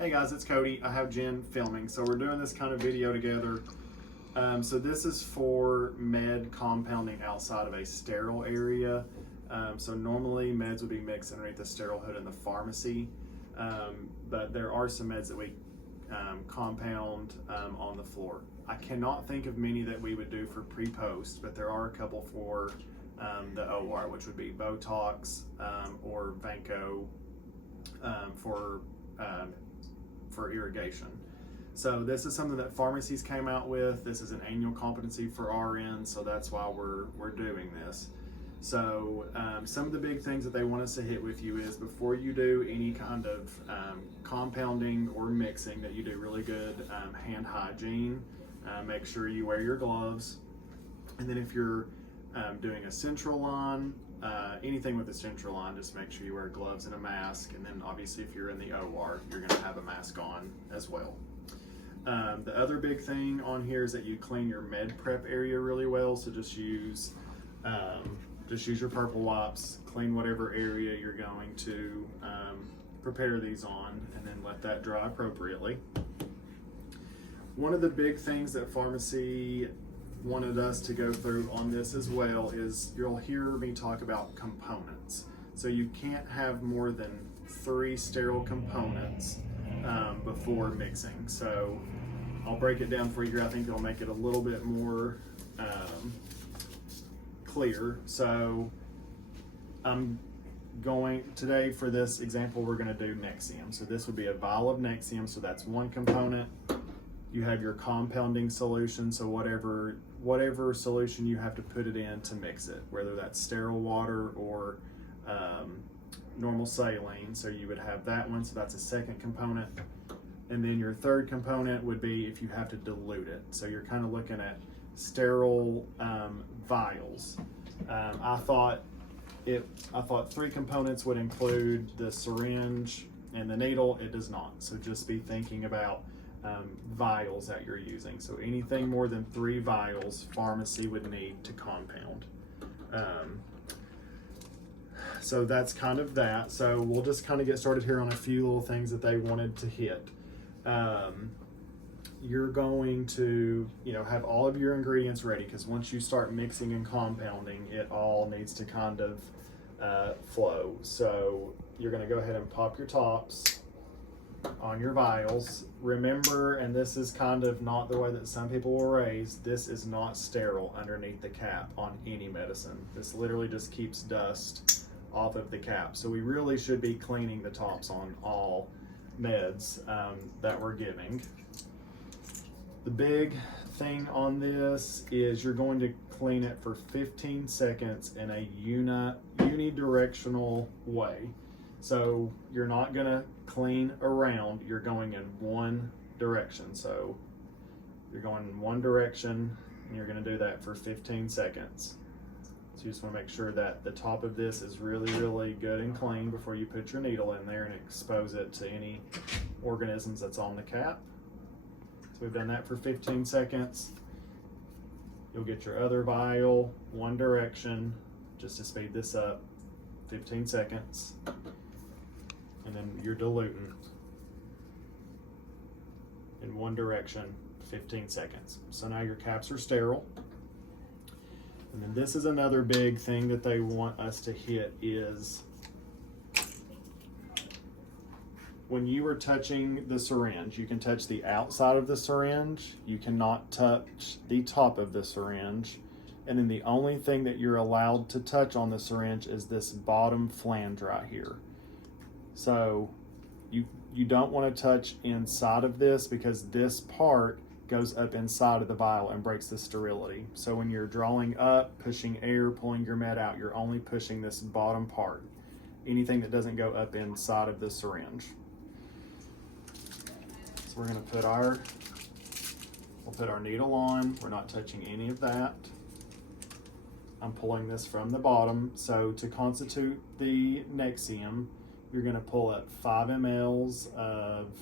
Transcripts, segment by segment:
Hey guys, it's Cody. I have Jen filming, so we're doing this kind of video together. So this is for med compounding outside of a sterile area. So normally meds would be mixed underneath the sterile hood in the pharmacy, but there are some meds that we compound on the floor. I cannot think of many that we would do for pre-post, but there are a couple for the OR, which would be Botox or Vanco for irrigation. So this is something that pharmacies came out with. This is an annual competency for RN, so that's why we're doing this. So some of the big things that they want us to hit with you is before you do any kind of compounding or mixing, that you do really good hand hygiene. Make sure you wear your gloves. And then if you're doing a central line, anything with a central line, just make sure you wear gloves and a mask. And then obviously if you're in the OR, you're going to have a mask on as well. The other big thing on here is that you clean your med prep area really well. So just use your purple wipes, clean whatever area you're going to prepare these on, and then let that dry appropriately. One of the big things that pharmacy wanted us to go through on this as well is you'll hear me talk about components. So you can't have more than 3 sterile components before mixing. So I'll break it down for you here. I think it'll make it a little bit more clear. So I'm going today for this example, we're going to do Nexium. So this would be a vial of Nexium. So that's one component. You have your compounding solution. So whatever solution you have to put it in to mix it, whether that's sterile water or normal saline. So you would have that one. So that's a second component. And then your third component would be if you have to dilute it. So you're kind of looking at sterile vials. I thought 3 components would include the syringe and the needle. It does not. So just be thinking about vials that you're using. So anything more than 3 vials, pharmacy would need to compound. So that's kind of that. So we'll just kind of get started here on a few little things that they wanted to hit. You're going to, have all of your ingredients ready, because once you start mixing and compounding, it all needs to kind of flow. So you're going to go ahead and pop your tops on your vials. Remember, and this is kind of not the way that some people were raised, this is not sterile underneath the cap on any medicine. This literally just keeps dust off of the cap. So we really should be cleaning the tops on all meds that we're giving. The big thing on this is you're going to clean it for 15 seconds in a unidirectional way. So you're not going to clean around, you're going in one direction. So you're going in one direction and you're going to do that for 15 seconds. So you just want to make sure that the top of this is really, really good and clean before you put your needle in there and expose it to any organisms that's on the cap. So we've done that for 15 seconds. You'll get your other vial, one direction, just to speed this up, 15 seconds. And then you're diluting in one direction, 15 seconds. So now your caps are sterile. And then this is another big thing that they want us to hit is when you are touching the syringe, you can touch the outside of the syringe. You cannot touch the top of the syringe. And then the only thing that you're allowed to touch on the syringe is this bottom flange right here. So you don't want to touch inside of this, because this part goes up inside of the vial and breaks the sterility. So when you're drawing up, pushing air, pulling your med out, you're only pushing this bottom part. Anything that doesn't go up inside of the syringe. So we're going to put our needle on. We're not touching any of that. I'm pulling this from the bottom. So to constitute the Nexium, you're going to pull up 5 mLs of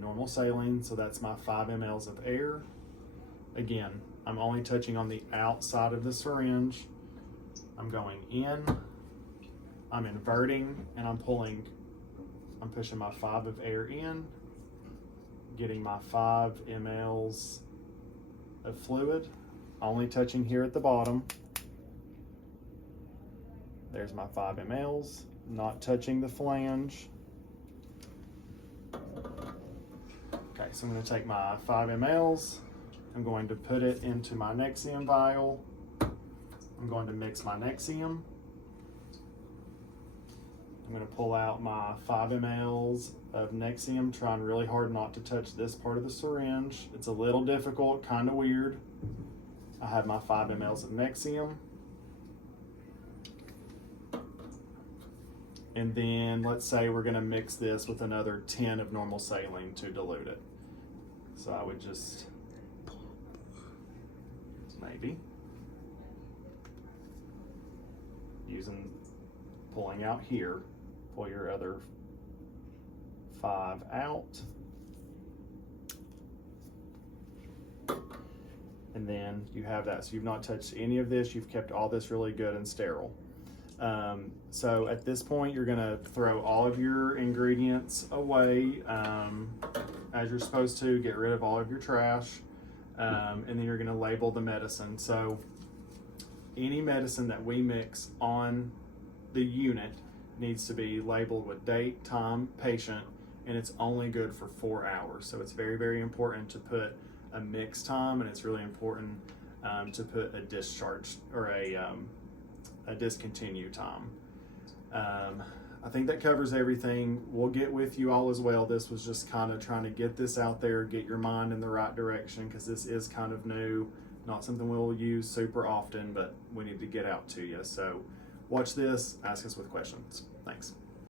normal saline. So that's my 5 mLs of air. Again, I'm only touching on the outside of the syringe. I'm going in, I'm inverting, and I'm pushing my 5 of air in, getting my 5 mLs of fluid, only touching here at the bottom. There's my 5 mLs, not touching the flange. Okay, so I'm going to take my 5 mLs, I'm going to put it into my Nexium vial. I'm going to mix my Nexium. I'm going to pull out my 5 mLs of Nexium, trying really hard not to touch this part of the syringe. It's a little difficult, kind of weird. I have my 5 mLs of Nexium. And then let's say we're going to mix this with another 10 of normal saline to dilute it. So I would just, maybe, pulling out here, pull your other 5 out. And then you have that. So you've not touched any of this. You've kept all this really good and sterile. So at this point, you're gonna throw all of your ingredients away as you're supposed to, get rid of all of your trash, and then you're gonna label the medicine. So any medicine that we mix on the unit needs to be labeled with date, time, patient, and it's only good for 4 hours. So it's very, very important to put a mix time, and it's really important to put a discharge or a discontinue time. I think that covers everything. We'll get with you all as well. This was just kind of trying to get this out there, get your mind in the right direction, because this is kind of new, not something we'll use super often, but we need to get out to you. So watch this, ask us with questions. Thanks.